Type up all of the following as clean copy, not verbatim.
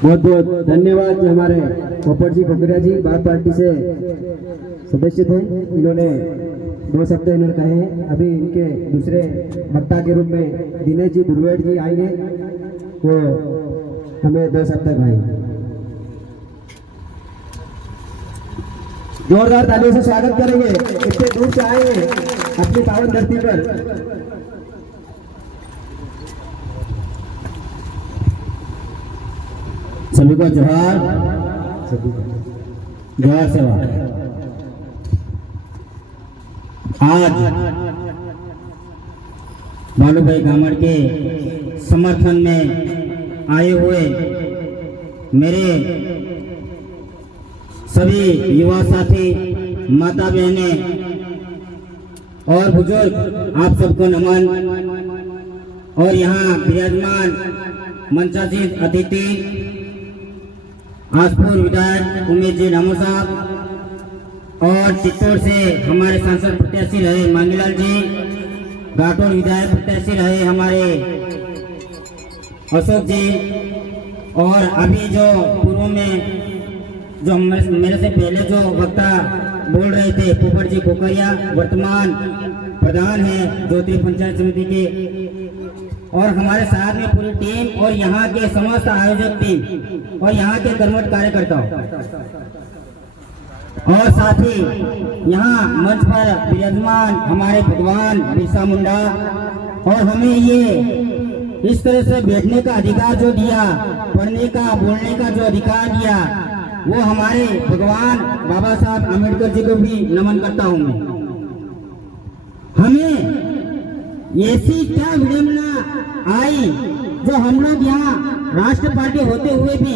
बहुत बहुत धन्यवाद। जो हमारे पोपट जी खोकरिया जी बार पार्टी से सदस्य थे, इन्होंने 2 शब्द इन्होंने कहे हैं। अभी इनके दूसरे वक्ता के रूप में दिनेश जी दुर्वेट जी आएंगे, वो हमें 2 शब्द कहेंगे। जोरदार तालियों से स्वागत करेंगे, इतने दूर से आए हैं अपनी पावन धरती पर। सभी को जोहार, जोहार सेवा। आज भालू भाई गामड़ के समर्थन में आए हुए मेरे सभी युवा साथी, माता बहनें और बुजुर्ग, आप सबको नमन। और यहाँ विराजमान मंचासीन अतिथि आसपुर विधायक उमेश जी रामू साहब और चित्तौड़ से हमारे सांसद प्रत्याशी रहे मांगीलाल जी, घाटोल विधायक प्रत्याशी रहे हमारे अशोक जी, और अभी जो पूर्व में जो मेरे से पहले जो वक्ता बोल रहे थे पोपट जी खोकरिया, वर्तमान प्रधान है ज्योति पंचायत समिति के, और हमारे साथ में पूरी टीम और यहाँ के समस्त आयोजक टीम और यहाँ के कर्मठ कार्यकर्ताओं, और साथ ही यहाँ मंच पर विराजमान हमारे भगवान बिरसा मुंडा, और हमें ये इस तरह से बैठने का अधिकार जो दिया, पढ़ने का बोलने का जो अधिकार दिया, वो हमारे भगवान बाबा साहब अम्बेडकर जी को भी नमन करता हूँ मैं। हमें ऐसी क्या विडंबना आई जो हम लोग यहाँ राष्ट्र पार्टी होते हुए भी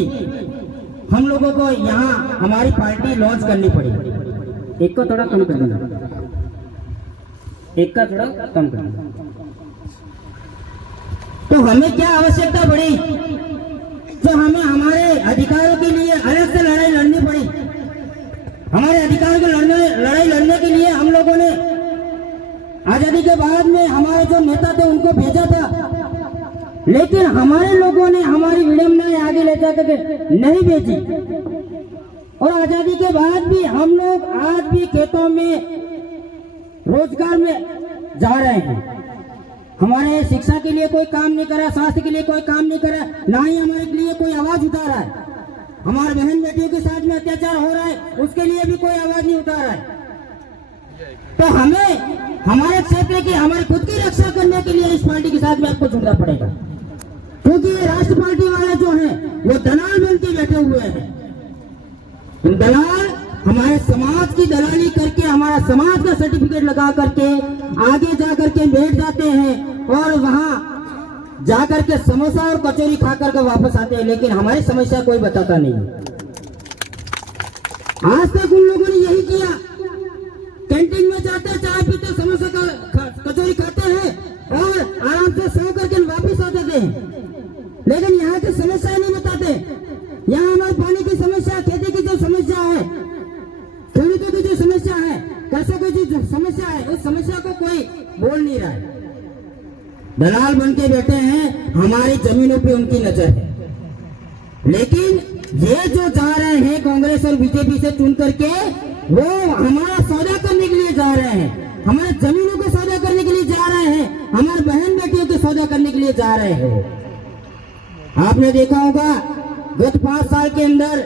हम लोगों को यहाँ हमारी पार्टी लॉन्च करनी पड़ी। एक को थोड़ा कम कर देना, एक का थोड़ा कम कर देना। तो हमें क्या आवश्यकता पड़ी जो हमें हमारे अधिकारों के लिए अलग से लड़ाई लड़नी पड़ी। हमारे अधिकारों की लड़ाई लड़ने के लिए हम लोगों ने आजादी के बाद में हमारे जो नेता थे उनको भेजा था, लेकिन हमारे लोगों ने हमारी विडंबनाएं आगे ले जाकर नहीं भेजी। और आजादी के बाद भी हम लोग आज भी खेतों में रोजगार में जा रहे हैं। हमारे शिक्षा के लिए कोई काम नहीं कर रहा, स्वास्थ्य के लिए कोई काम नहीं कर रहा, ना ही हमारे लिए कोई आवाज उठा रहा है। हमारे बहन बेटियों के साथ में अत्याचार हो रहा है, उसके लिए भी कोई आवाज नहीं उठा रहा है। तो हमें हमारे क्षेत्र की, हमारी खुद की रक्षा करने के लिए इस पार्टी के साथ में आपको जुड़ना पड़ेगा, क्योंकि ये राष्ट्र पार्टी वाले जो हैं वो दलाल बनके बैठे हुए हैं। दलाल हमारे समाज की दलाली करके, हमारा समाज का सर्टिफिकेट लगा करके आगे जा करके बैठ जाते हैं और वहां जाकर के समोसा और कचौरी खा करके वापस आते हैं, लेकिन हमारी समस्या कोई बताता नहीं। आज तक उन लोगों ने यही किया, कैंटीन में जाते, चाय पीते, समोसा कचौरी खाते हैं और आराम से सो करके वापिस आ जाते हैं, लेकिन यहाँ की समस्या नहीं बताते। यहाँ हमारे पानी की समस्या, खेती की जो समस्या है, खेडूतों की जो समस्या है, कृषकों की जो समस्या है, उस समस्या को कोई बोल नहीं रहा है। दलाल बन के बैठे हैं, हमारी जमीनों पे उनकी नजर है। लेकिन ये जो जा रहे हैं कांग्रेस और बीजेपी से चुन करके, वो हमारा सौदा करने के लिए जा रहे हैं, हमारे जमीनों को सौदा करने के लिए जा रहे हैं, हमारे बहन बेटियों के सौदा करने के लिए जा रहे हैं। आपने देखा होगा गत 5 साल के अंदर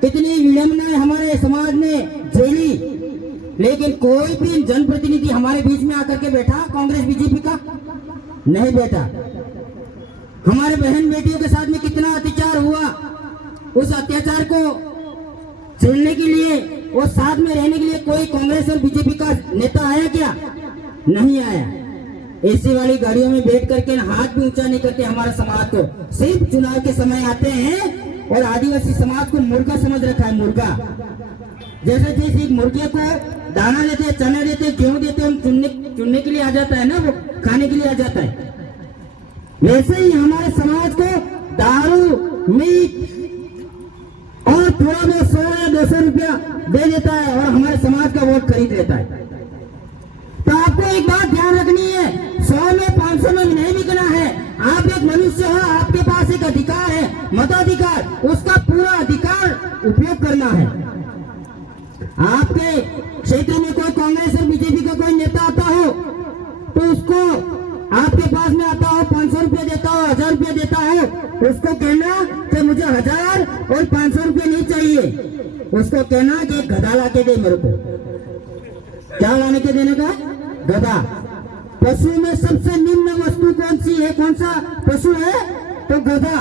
कितनी विडंबनाएं हमारे समाज ने झेली, लेकिन कोई भी जनप्रतिनिधि हमारे बीच में आकर के बैठा कांग्रेस बीजेपी का नहीं बैठा। हमारे बहन बेटियों के साथ में कितना अत्याचार हुआ, उस अत्याचार को झेलने के लिए और साथ में रहने के लिए कोई कांग्रेस और बीजेपी का नेता आया क्या? नहीं आया। एसी वाली गाड़ियों में बैठ करके हाथ भी ऊंचा नहीं करते हमारे समाज को, सिर्फ चुनाव के समय आते हैं और आदिवासी समाज को मुर्गा समझ रखा है। मुर्गा जैसे एक मुर्गे को दाना देते, चने देते, गेहूं देते, हम चुनने के लिए आ जाता है ना, वो खाने के लिए आ जाता है। वैसे ही हमारे समाज को दारू, मीट और थोड़ा बहुत 100 या 200 रुपया दे देता है और हमारे समाज का वोट खरीद लेता है। तो आपको एक बात ध्यान रखनी है, 100 में 500 में नहीं बिकना है, आप एक मनुष्य हो, आपके पास एक अधिकार है, मताधिकार, उसका पूरा अधिकार उपयोग करना है। आपके क्षेत्र में कोई कांग्रेस और बीजेपी का कोई नेता आता हो तो उसको आपके पास में आता हो, 500 रुपया देता हो, 1000 रुपया देता हो, उसको कहना कि मुझे 1000 और 500 रुपया नहीं चाहिए। उसको कहना कि गधा ला के दे मेरे को। क्या लाने के देने का? गधा। पशु में सबसे निम्न वस्तु कौन सी है? कौन सा पशु है? तो गधा।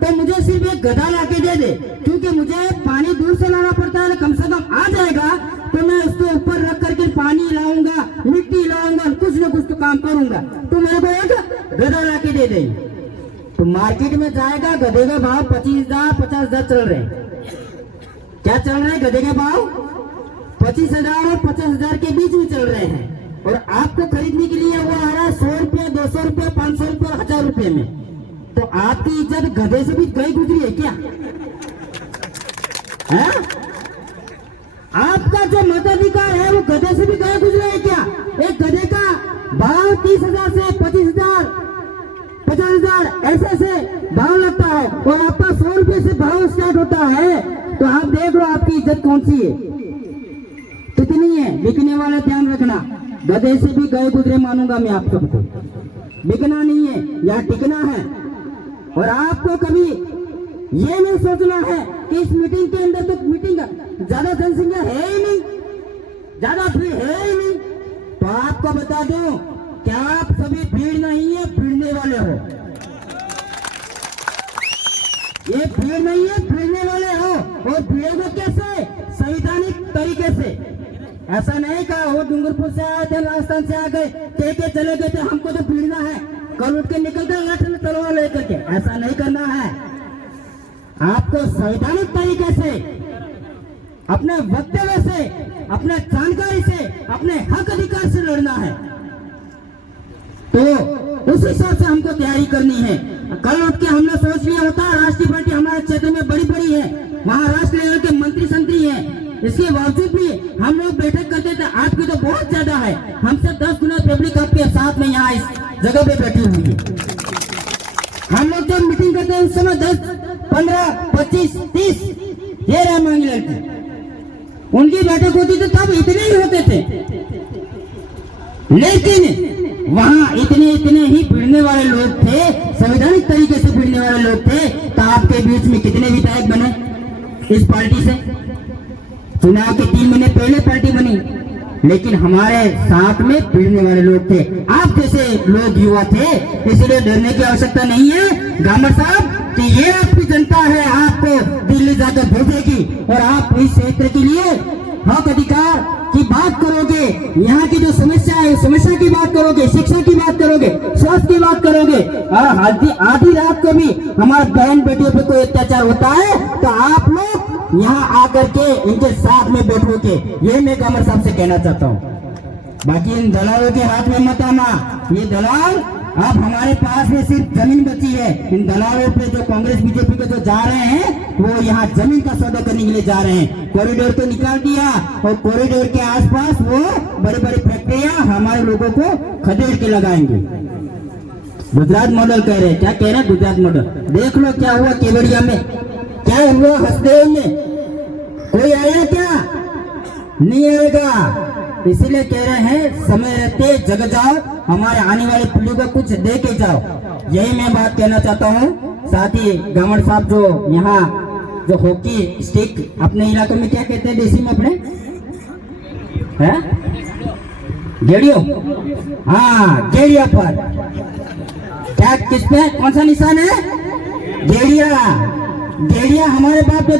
तो मुझे सिर्फ एक गधा ला के दे दे, क्योंकि मुझे पानी दूर से लाना पड़ता है, कम से कम आ जाएगा तो मैं उसके ऊपर रख करके पानी लाऊंगा, मिट्टी लाऊंगा, कुछ न कुछ तो काम करूंगा। तो मेरे को एक गधा ला के दे दे। तो मार्केट में जाएगा, गधे का भाव 25,000 50,000 चल रहे हैं। क्या चल रहा है? गधे का भाव 25,000 और 50,000 के बीच में चल रहे हैं। और आपको खरीदने के लिए वो आ रहा है 100 रुपया, 200 रुपया, 500 रुपया, 1000 रुपये में। तो आपकी इज्जत गधे से भी गई गुजरी है क्या? है? आपका जो मताधिकार है वो गधे से भी गए गुजरा है क्या? एक गधे का भाव 30,000 से 25,000, 50,000 ऐसे भाव लगता है, और आपका 100 रुपये से भाव स्टार्ट होता है। तो आप देख लो आपकी इज्जत कौन सी है, कितनी है। बिकने वाला ध्यान रखना, गधे से भी गए गुजरे मानूंगा मैं आप सबको। बिकना नहीं है, यहाँ टिकना है। और आपको कभी ये नहीं सोचना है कि इस मीटिंग के अंदर तो मीटिंग ज्यादा जनसंख्या है ही नहीं, ज्यादा भीड़ है ही नहीं। तो आपको बता दूं, क्या आप सभी भीड़ नहीं है, भिड़ने वाले हो। ये भीड़ नहीं है, भिड़ने वाले हो। और भिड़ोगे कैसे? संवैधानिक तरीके से। ऐसा नहीं कहा वो डूंगरपुर से आए थे, राजस्थान से आ गए, के चले गए थे, हमको तो भिड़ना है, कल उठ के निकल गए लठ में तलवार लेकर के। ऐसा नहीं करना है। आपको संवैधानिक तरीके से, अपने वक्तव्य से, अपने जानकारी से, अपने हक अधिकार से लड़ना है। तो उस हिसाब से हमको तैयारी करनी है। कल उठ के हमने सोच लिया होता है राष्ट्रीय पार्टी हमारे क्षेत्र में बड़ी बड़ी है, वहाँ राष्ट्र लेवल के मंत्री संतरी है, इसके बावजूद भी हम लोग बैठक करते थे। आपकी तो बहुत ज्यादा है, हमसे 10 गुना पब्लिक आपके साथ में यहाँ इस जगह पे बैठी हुई है। हम लोग जब मीटिंग करते हैं उस समय 10, 15, 25, 30 ये रहा मांगी लड़की, उनकी बैठक होती थी तब इतने ही होते थे। लेकिन वहाँ इतने ही भिड़ने वाले लोग थे, संवैधानिक तरीके से भिड़ने वाले लोग थे। तो आपके बीच में कितने विधायक बने इस पार्टी से? चुनाव के 3 महीने पहले पार्टी बनी, लेकिन हमारे साथ में भिड़ने वाले लोग थे। आप जैसे लोग युवा थे, इसलिए डरने की आवश्यकता नहीं है गामर साहब, कि ये आपकी जनता है, आपको दिल्ली जाकर भेजेगी और आप इस क्षेत्र के लिए हक अधिकार की बात करोगे, यहाँ की जो समस्या है समस्या की बात करोगे, शिक्षा की बात करोगे, स्वास्थ्य की बात करोगे। आधी रात को भी हमारे बहन बेटियों पे कोई अत्याचार होता है तो आप लोग यहाँ आकर के इनके साथ में बैठोगे। ये मैं कमर साहब से कहना चाहता हूँ। बाकी इन दलालों के हाथ में मत आना। ये दलाल अब हमारे पास में सिर्फ जमीन बची है। इन दलालों पे जो कांग्रेस बीजेपी के जो जा रहे हैं वो यहाँ जमीन का सौदा करने के लिए जा रहे हैं। कॉरिडोर तो निकाल दिया और कॉरिडोर के आसपास वो बड़े बड़े फैक्ट्रियां हमारे लोगों को खदेड़ के लगाएंगे। गुजरात मॉडल कह रहे हैं, क्या कह रहे हैं? गुजरात मॉडल। देख लो क्या हुआ केवड़िया में, क्या हुआ हसदेव में। कोई आया क्या? नहीं आएगा। इसीलिए कह रहे हैं समय रहते जग जाओ, हमारे आने वाले पीढ़ी को कुछ दे के जाओ। यही मैं बात कहना चाहता हूँ। साथ ही गामड़ साहब जो यहाँ जो हॉकी स्टिक अपने इलाकों में क्या कहते हैं देसी में अपने है गेड़ियो, हाँ गेड़िया पर क्या किस पे कौन सा निशान है? गेड़िया। गेड़िया हमारे बाप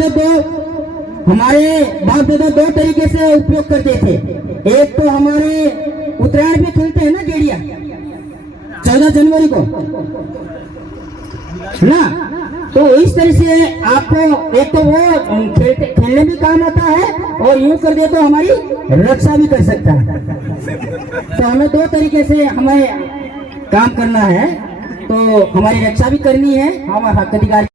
दादा दो तरीके से उपयोग करते थे। एक तो हमारे उत्तरायण पे खेलते हैं ना गेड़िया 14 जनवरी को ना, तो इस तरह से आपको एक तो वो खेलने भी काम आता है और यूं कर दे तो हमारी रक्षा भी कर सकता है। तो हमें 2 तरीके से हमें काम करना है। तो हमारी रक्षा भी करनी है, हमारा हक अधिकार